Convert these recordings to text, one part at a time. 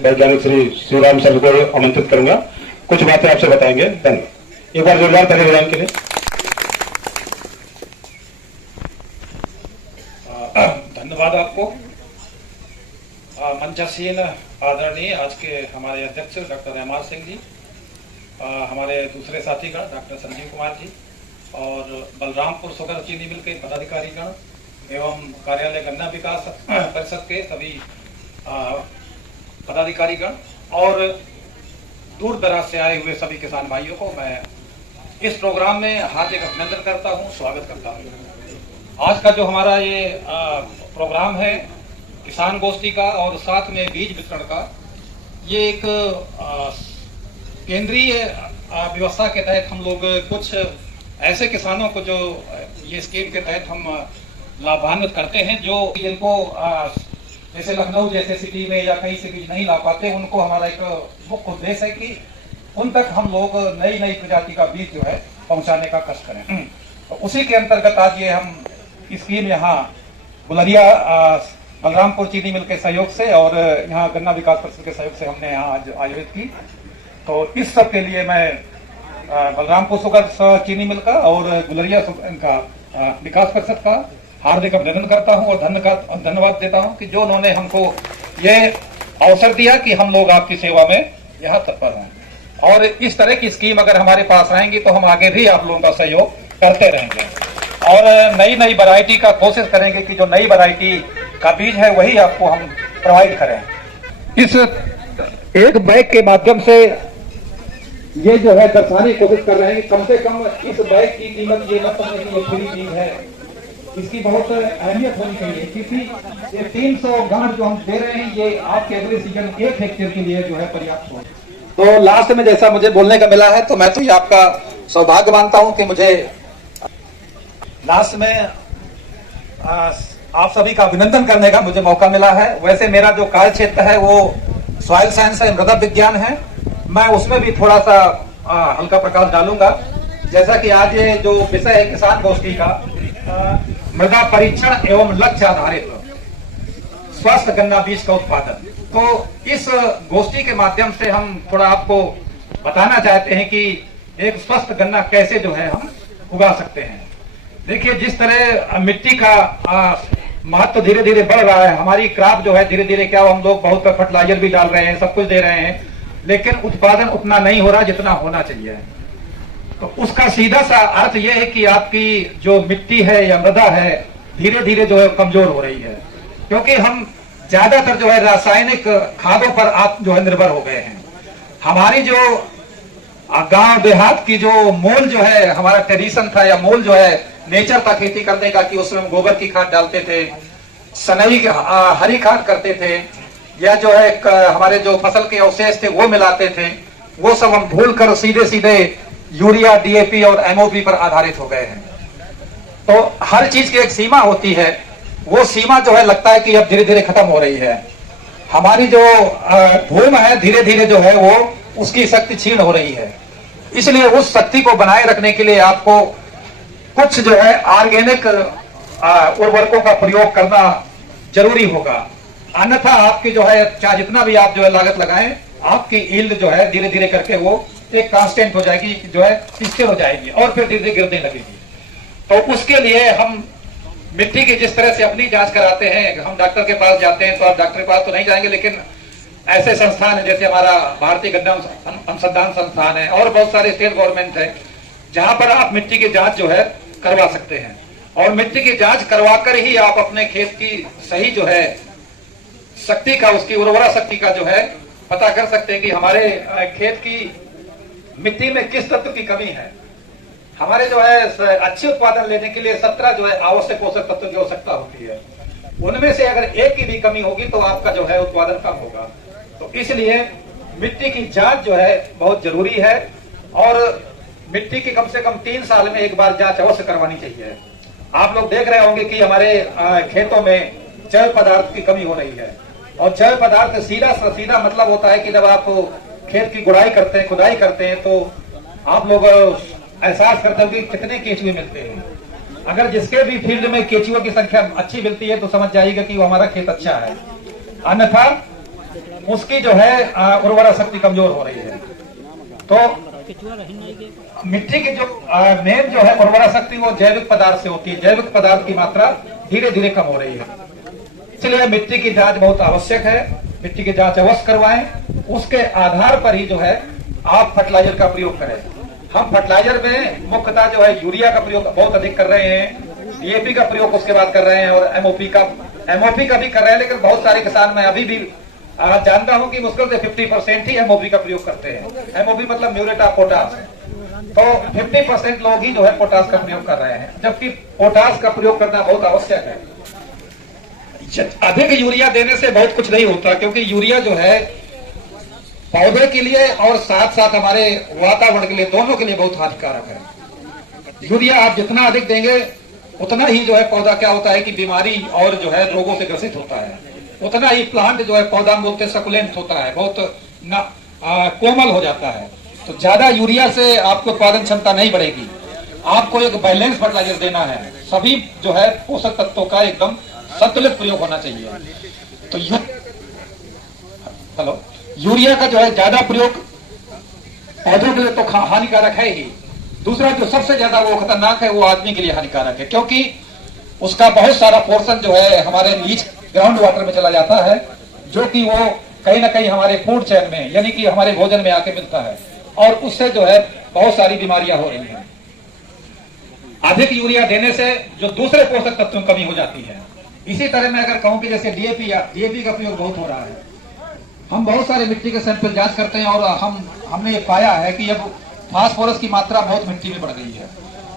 वैज्ञानिक श्री शिवराम सर को आमंत्रित करूंगा, कुछ बातें आपसे बताएंगे। धन्यवाद। एक बार जोरदार ताली बजाने के लिए। धन्यवाद आपको। मंचासीन आदरणीय आज के हमारे अध्यक्ष doctor M R Singh ji, हमारे दूसरे साथीगण डॉक्टर संजीव कुमार जी और बलरामपुर शुगर चीनी मिल के पदाधिकारीगण एवं कार्यालय गन्ना विकास परिषद के सभी पदाधिकारीगण और दूर दराज से आए हुए सभी किसान भाइयों को मैं इस प्रोग्राम में हार्दिक अभिनंदन करता हूं, स्वागत करता हूं। आज का जो हमारा ये प्रोग्राम है किसान गोष्ठी का और साथ में बीज वितरण का, ये एक केंद्रीय व्यवस्था के तहत हम लोग कुछ ऐसे किसानों को जो ये स्कीम के तहत हम लाभान्वित करते हैं, जो जिनको जैसे लखनऊ जैसे सिटी में या कहीं से बीज नहीं ला पाते, उनको हमारा एक मुख्य उद्देश्य है कि उन तक हम लोग नई नई प्रजाति का बीज जो है पहुंचाने का कष्ट करें। तो उसी के अंतर्गत आज ये हम स्कीम यहाँ गुलरिया बलरामपुर चीनी मिल के सहयोग से और यहाँ गन्ना विकास परिषद के सहयोग से हमने यहाँ आज आयोजित की। तो इस सब के लिए मैं बलरामपुर शुगर चीनी मिल का और गुलरिया का विकास परिषद का हार्दिक अभिनंदन करता हूं और धन्यवाद देता हूं कि जो उन्होंने हमको ये अवसर दिया कि हम लोग आपकी सेवा में यहाँ तत्पर हैं। और इस तरह की स्कीम अगर हमारे पास रहेंगी तो हम आगे भी आप लोगों का सहयोग करते रहेंगे और नई नई वैरायटी का कोशिश करेंगे कि जो नई वैरायटी का बीज है वही आपको हम प्रोवाइड करें। इस एक बैग के माध्यम से ये जो है दर्शाने की कोशिश कर रहे हैं कि कम से कम इस बैग की कीमत ये न समझे कि ये फ्री चीज है, इसकी बहुत अहमियत होनी चाहिए, क्योंकि ये 300 गांठ जो हम दे रहे हैं ये आपके अगले सीजन 1 हेक्टेयर के लिए जो है पर्याप्त हो। तो लास्ट में जैसा मुझे बोलने का मिला है तो मैं तो ये आपका सौभाग्य मानता हूं कि मुझे लास्ट में आप सभी का अभिनंदन करने का मुझे मौका मिला है। वैसे मेरा जो कार्य क्षेत्र है वो सॉइल साइंस है, मृदा विज्ञान है, मैं उसमें भी थोड़ा सा हल्का प्रकाश डालूंगा। जैसा कि आज ये जो विषय है किसान गोष्ठी का मृदा परीक्षण एवं लक्ष्य आधारित स्वस्थ गन्ना बीज का उत्पादन, तो इस गोष्ठी के माध्यम से हम थोड़ा आपको बताना चाहते हैं कि एक स्वस्थ गन्ना कैसे जो है हम उगा सकते हैं। देखिए जिस तरह मिट्टी का महत्व धीरे धीरे बढ़ रहा है, हमारी क्रॉप जो है धीरे धीरे क्या हम लोग बहुत फर्टिलाइजर भी डाल रहे हैं, सब कुछ दे रहे हैं, लेकिन उत्पादन उतना नहीं हो रहा जितना होना चाहिए। तो उसका सीधा सा अर्थ यह है कि आपकी जो मिट्टी है या मृदा है धीरे धीरे जो है कमजोर हो रही है, क्योंकि हम ज्यादातर जो है रासायनिक खादों पर आप जो है निर्भर हो गए हैं। हमारी जो गांव देहात की जो मूल जो है हमारा ट्रेडिशन था या मूल जो है नेचर था खेती करने का, कि उसमें हम गोबर की खाद डालते थे, सनई हरी खाद करते थे, या जो है हमारे जो फसल के अवशेष थे वो मिलाते थे, वो सब हम भूल कर सीधे सीधे यूरिया, डीएपी और एमओपी पर आधारित हो गए हैं। तो हर चीज की एक सीमा होती है, वो सीमा जो है लगता है कि अब धीरे धीरे खत्म हो रही है। हमारी जो भूमि है धीरे धीरे जो है वो उसकी शक्ति क्षीण हो रही है। इसलिए उस शक्ति को बनाए रखने के लिए आपको कुछ जो है ऑर्गेनिक उर्वरकों का प्रयोग करना जरूरी होगा, अन्यथा आपकी जो है चाहे जितना भी आप जो है लागत लगाएं, आपकी यील्ड जो है धीरे धीरे करके वो एक कांस्टेंट हो जाएगी, जो है स्थिर हो जाएगी और फिर धीरे धीरे गिरने लगेगी। तो उसके लिए हम मिट्टी की जिस तरह से अपनी जांच कराते हैं, हम डॉक्टर के पास जाते हैं, तो आप डॉक्टर के पास तो नहीं जाएंगे, लेकिन ऐसे संस्थान है जैसे हमारा भारतीय गन्ना अनुसंधान संस्थान है और बहुत सारे स्टेट गवर्नमेंट है जहां पर आप मिट्टी की जांच जो है करवा सकते हैं। और मिट्टी की जांच करवाकर ही आप अपने खेत की सही जो है शक्ति का, उसकी उर्वरा शक्ति का जो है पता कर सकते हैं कि हमारे खेत की मिट्टी में किस तत्व की कमी है। हमारे जो है अच्छे उत्पादन लेने के लिए 17 जो है आवश्यक पोषक तत्व की आवश्यकता होती है, उनमें से अगर एक की भी कमी होगी तो आपका जो है उत्पादन कम होगा। तो इसलिए मिट्टी की जांच जो है बहुत जरूरी है और मिट्टी की कम से कम 3 साल में एक बार जांच अवश्य करवानी चाहिए। आप लोग देख रहे होंगे कि हमारे खेतों में जैव पदार्थ की कमी हो रही है, और जैव पदार्थ सीधा मतलब होता है कि जब आप खेत की गुड़ाई करते हैं, खुदाई करते हैं, तो आप लोग एहसास करते हो कि कितने केचुए मिलते हैं। अगर जिसके भी फील्ड में केचुओं की संख्या अच्छी मिलती है तो समझ जाइएगा कि वो हमारा खेत अच्छा है, अन्यथा उसकी जो है उर्वरा शक्ति कमजोर हो रही है। तो मिट्टी की जो मेन जो है उर्वरा शक्ति वो जैविक पदार्थ से होती है। जैविक पदार्थ की मात्रा धीरे धीरे कम हो रही है, इसलिए मिट्टी की जांच बहुत आवश्यक है। मिट्टी की जांच अवश्य करवाएं, उसके आधार पर ही जो है आप फर्टिलाइजर का प्रयोग करें। हम फर्टिलाइजर में मुख्यतः जो है यूरिया का प्रयोग बहुत अधिक कर रहे हैं, डीएपी का प्रयोग उसके बाद कर रहे हैं और एमओपी का भी कर रहे हैं। लेकिन बहुत सारे किसान मैं अभी भी जानता हूं कि मुश्किल से 50% ही एमओपी का प्रयोग करते हैं। एमओपी मतलब म्यूरेट ऑफ पोटाश। तो 50% लोग ही जो है पोटाश का प्रयोग कर रहे हैं, जबकि पोटाश का प्रयोग करना बहुत आवश्यक है। अधिक यूरिया देने से बहुत कुछ नहीं होता, क्योंकि यूरिया जो है पौधे के लिए और साथ साथ हमारे वातावरण के लिए, दोनों के लिए बहुत हानिकारक है। यूरिया आप जितना अधिक देंगे उतना ही जो है पौधा क्या होता है कि बीमारी और जो है रोगों से ग्रसित होता है। उतना ही प्लांट जो है पौधा बोलते सकुलेंट होता है, बहुत कोमल हो जाता है। तो ज्यादा यूरिया से आपको उत्पादन क्षमता नहीं बढ़ेगी। आपको एक बैलेंस फर्टिलाइजर देना है, सभी जो है पोषक तत्वों का एकदम संतुलित प्रयोग होना चाहिए। तो यूरिया का जो है ज्यादा प्रयोग पौधों के लिए तो हानिकारक है ही। दूसरा जो सबसे ज्यादा वो खतरनाक है वो आदमी के लिए हानिकारक है, क्योंकि उसका बहुत सारा पोर्शन जो है हमारे नीच ग्राउंड वाटर में चला जाता है, जो कि वो कहीं ना कहीं हमारे फूड चेन में यानी कि हमारे भोजन में आके मिलता है, और उससे जो है बहुत सारी बीमारियां हो रही हैं। अधिक यूरिया देने से जो दूसरे पोषक तत्वों की कमी हो जाती है। इसी तरह मैं अगर कहूं कि जैसे डीएपी का प्रयोग बहुत हो रहा है। हम बहुत सारे मिट्टी के सैंपल जांच करते हैं और हमने ये पाया है कि अब फास्फोरस की मात्रा बहुत मिट्टी में बढ़ गई है।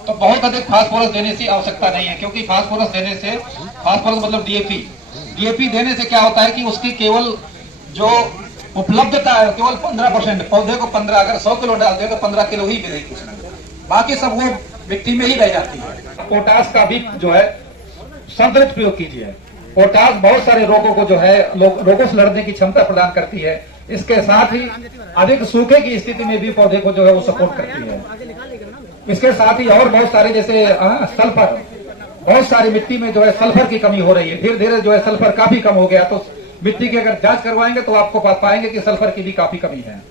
तो बहुत अधिक फास्फोरस देने की आवश्यकता नहीं है, क्योंकि फास्फोरस देने से, फास्फोरस मतलब डीएपी देने से क्या होता है कि उसकी केवल जो उपलब्धता है केवल 15%। पौधे को 15, अगर 100 किलो डालते हैं तो 15 किलो ही मिलेगी, बाकी सब वो मिट्टी में ही रह जाती है। पोटाश का भी जो है संतुलित प्रयोग कीजिए। पोटाश बहुत सारे रोगों को जो है रोगों से लड़ने की क्षमता प्रदान करती है। इसके साथ ही अधिक सूखे की स्थिति में भी पौधे को जो है वो सपोर्ट करती है। इसके साथ ही और बहुत सारे जैसे सल्फर, बहुत सारी मिट्टी में जो है सल्फर की कमी हो रही है। धीरे धीरे जो है सल्फर काफी कम हो गया, तो मिट्टी की अगर जांच करवाएंगे तो आपको पाएंगे कि सल्फर की भी काफी कमी है।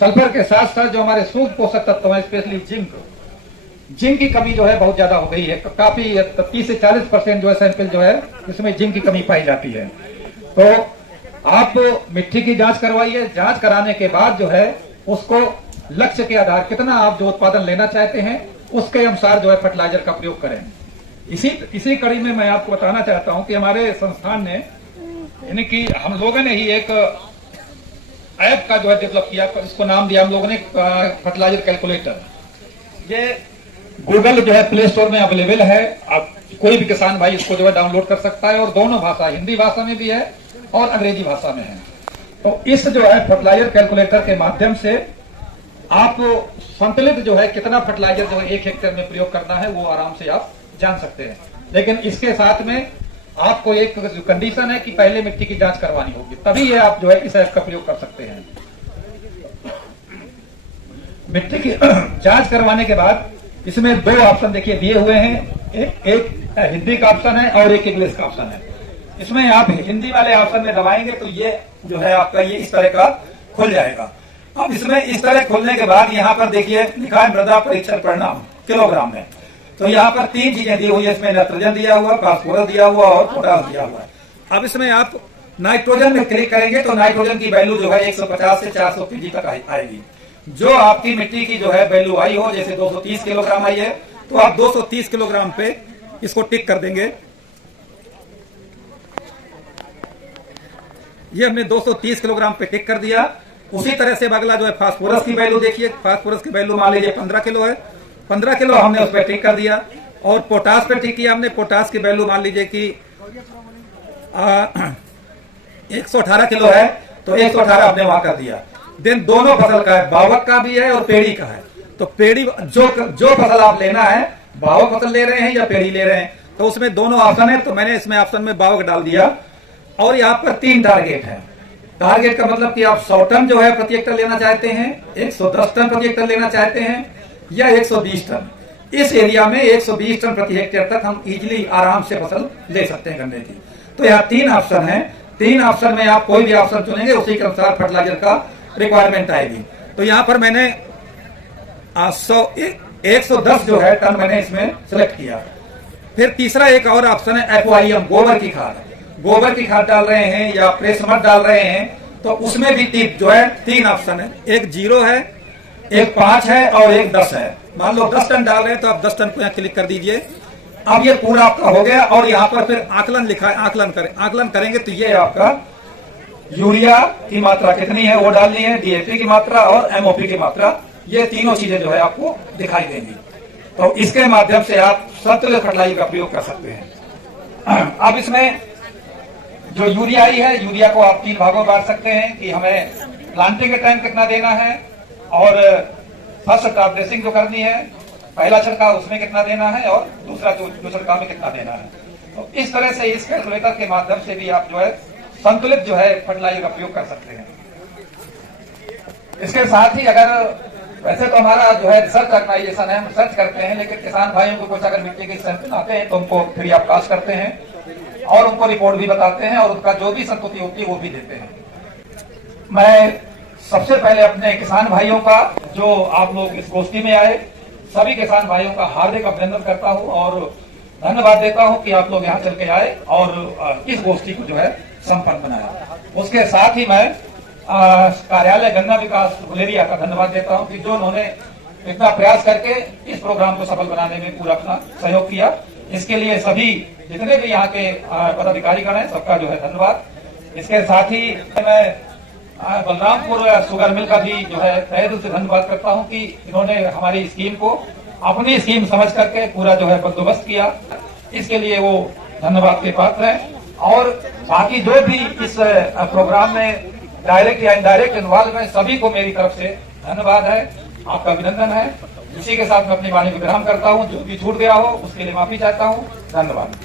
सल्फर के साथ साथ जो हमारे सूक्ष्म पोषक तत्व है, स्पेशली जिंक की कमी जो है बहुत ज्यादा हो गई है। काफी 30 से 40% जो है सैंपल जो है इसमें जिंक की कमी पाई जाती है। तो आप मिट्टी की जांच करवाइए। जांच कराने के बाद जो है उसको लक्ष्य के आधार कितना आप जो उत्पादन लेना चाहते हैं उसके अनुसार जो है फर्टिलाइजर का प्रयोग करें। इसी कड़ी में मैं आपको बताना चाहता हूं कि हमारे संस्थान ने यानी कि हम लोगों ने ही एक ऐप का जो है डेवलप किया, इसको नाम दिया हम लोगों ने फर्टिलाइजर कैलकुलेटर। ये गूगल जो है प्ले स्टोर में अवेलेबल है। आप कोई भी किसान भाई इसको जो है डाउनलोड कर सकता है, और दोनों भाषा, हिंदी भाषा में भी है और अंग्रेजी भाषा में है। तो इस जो है फर्टिलाइजर कैलकुलेटर के माध्यम से आप संतुलित जो है कितना फर्टिलाइजर जो है 1 हेक्टेयर में प्रयोग करना है वो आराम से आप जान सकते हैं। लेकिन इसके साथ में आपको एक कंडीशन है कि पहले मिट्टी की जांच करवानी होगी, तभी ये आप जो है इस ऐप का प्रयोग कर सकते हैं। मिट्टी की जांच करवाने के बाद इसमें 2 ऑप्शन देखिए दिए हुए हैं। एक हिंदी का ऑप्शन है और एक इंग्लिश का ऑप्शन है। इसमें आप हिंदी वाले ऑप्शन में दबाएंगे तो ये जो है आपका ये इस तरह का खुल जाएगा। अब इसमें इस तरह खुलने के बाद यहाँ पर देखिए लिखा है मृदा परीक्षण परिणाम किलोग्राम में। तो यहाँ पर 3 चीजें दी हुई है, इसमें नाइट्रोजन दिया हुआ, फास्फोरस दिया हुआ और पोटास दिया हुआ है। अब इसमें आप नाइट्रोजन में क्लिक करेंगे तो नाइट्रोजन की वैल्यू जो है 150 से 400 केजी तक आएगी। जो आपकी मिट्टी की जो है वैल्यू आई हो, जैसे 230 किलोग्राम आई है तो आप 230 किलोग्राम पे इसको टिक कर देंगे। ये हमने 230 किलोग्राम पे टिक कर दिया। उसी तरह से अगला जो है फास्फोरस की वैल्यू देखिए, फास्फोरस की वैल्यू मान लीजिए 15 किलो है, 15 किलो हमने उस पर टिक कर दिया। और पोटास पे टिक किया हमने, पोटास की वैल्यू मान लीजिए कि 118 किलो है तो 118 हमने वहां कर दिया। देन दोनों फसल का है, बावक का भी है और पेड़ी का है। तो पेड़ी जो फसल आप लेना है, बावक फसल ले रहे हैं या पेड़ी ले रहे हैं, तो उसमें दोनों ऑप्शन है। तो मैंने इसमें ऑप्शन में बावक डाल दिया। और यहाँ पर 3 टारगेट है। टारगेट का मतलब कि आप 100 टन जो है प्रति हेक्टर लेना चाहते हैं, 110 टन प्रति हेक्टर लेना चाहते हैं या 120 टन। इस एरिया में 120 टन प्रति हेक्टेयर तक हम इजीली आराम से फसल ले सकते हैं गन्ने की। तो यहाँ 3 ऑप्शन है। 3 ऑप्शन में आप कोई भी ऑप्शन चुनेंगे उसी के अनुसार फर्टिलाइजर का रिक्वायरमेंट आएगी। तो यहाँ पर मैंने 110 जो है टन मैंने इसमें सिलेक्ट किया। फिर तीसरा एक और ऑप्शन है FOIM, गोबर की खाद। गोबर की खाद डाल रहे हैं या प्रेसमट डाल रहे हैं तो उसमें भी टिप जो है 3 ऑप्शन है, एक 0 है, एक 5 है और एक 10 है। मान लो 10 टन डाल रहे हैं तो आप 10 टन को यहाँ क्लिक कर दीजिए। अब ये पूरा आपका हो गया और यहाँ पर फिर आकलन लिखा है, आकलन करेंगे तो ये आपका यूरिया की मात्रा कितनी है वो डालनी है, DAP की मात्रा और MOP की मात्रा, ये तीनों चीजें जो है आपको दिखाई देंगी। तो इसके माध्यम से आप संतुलित फर्टिलाइजर का प्रयोग कर सकते हैं। अब इसमें जो यूरिया आई है, यूरिया को आप 3 भागों में बांट सकते हैं कि हमें प्लांटिंग के टाइम कितना देना है और फर्स्ट टॉप ड्रेसिंग जो करनी है, पहला छिड़काव उसमें कितना देना है और दूसरा जो छिड़काव में कितना देना है। तो इस तरह से इस कैलकुलेटर के माध्यम से भी आप जो है संतुलित जो है फर्टिलाइजर का प्रयोग कर सकते हैं। इसके साथ ही अगर वैसे तो हमारा जो है रिसर्च ऑर्गेनाइजेशन है, हम रिसर्च करते हैं, लेकिन किसान भाइयों को कुछ अगर मिट्टी के सैंपल आते हैं तो उनको फ्री ऑफ कॉस्ट करते हैं और उनको रिपोर्ट भी बताते हैं और उनका जो भी संतुष्टि होती है वो भी देते हैं। मैं सबसे पहले अपने किसान भाइयों का, जो आप लोग इस गोष्ठी में आए, सभी किसान भाइयों का हार्दिक अभिनंदन करता हूं और धन्यवाद देता हूं कि आप लोग यहां चल के आए और इस गोष्ठी को जो है संपन्न बनाया। उसके साथ ही मैं कार्यालय गन्ना विकास गुलेरिया का धन्यवाद देता हूं कि जो उन्होंने इतना प्रयास करके इस प्रोग्राम को सफल बनाने में पूरा अपना सहयोग किया। इसके लिए सभी जितने भी यहाँ के पदाधिकारीगण हैं सबका जो है धन्यवाद। इसके साथ ही मैं बलरामपुर शुगर मिल का भी जो है तहे दिल से धन्यवाद करता हूं कि इन्होंने हमारी स्कीम को अपनी स्कीम समझ करके पूरा जो है बंदोबस्त किया, इसके लिए वो धन्यवाद के पात्र हैं। और बाकी जो भी इस प्रोग्राम में डायरेक्ट या इनडायरेक्ट इन्वॉल्व है, सभी को मेरी तरफ से धन्यवाद है, आपका अभिनंदन है। इसी के साथ मैं अपनी वाणी को विराम करता हूँ। जो भी छूट गया हो उसके लिए माफी चाहता हूँ। धन्यवाद।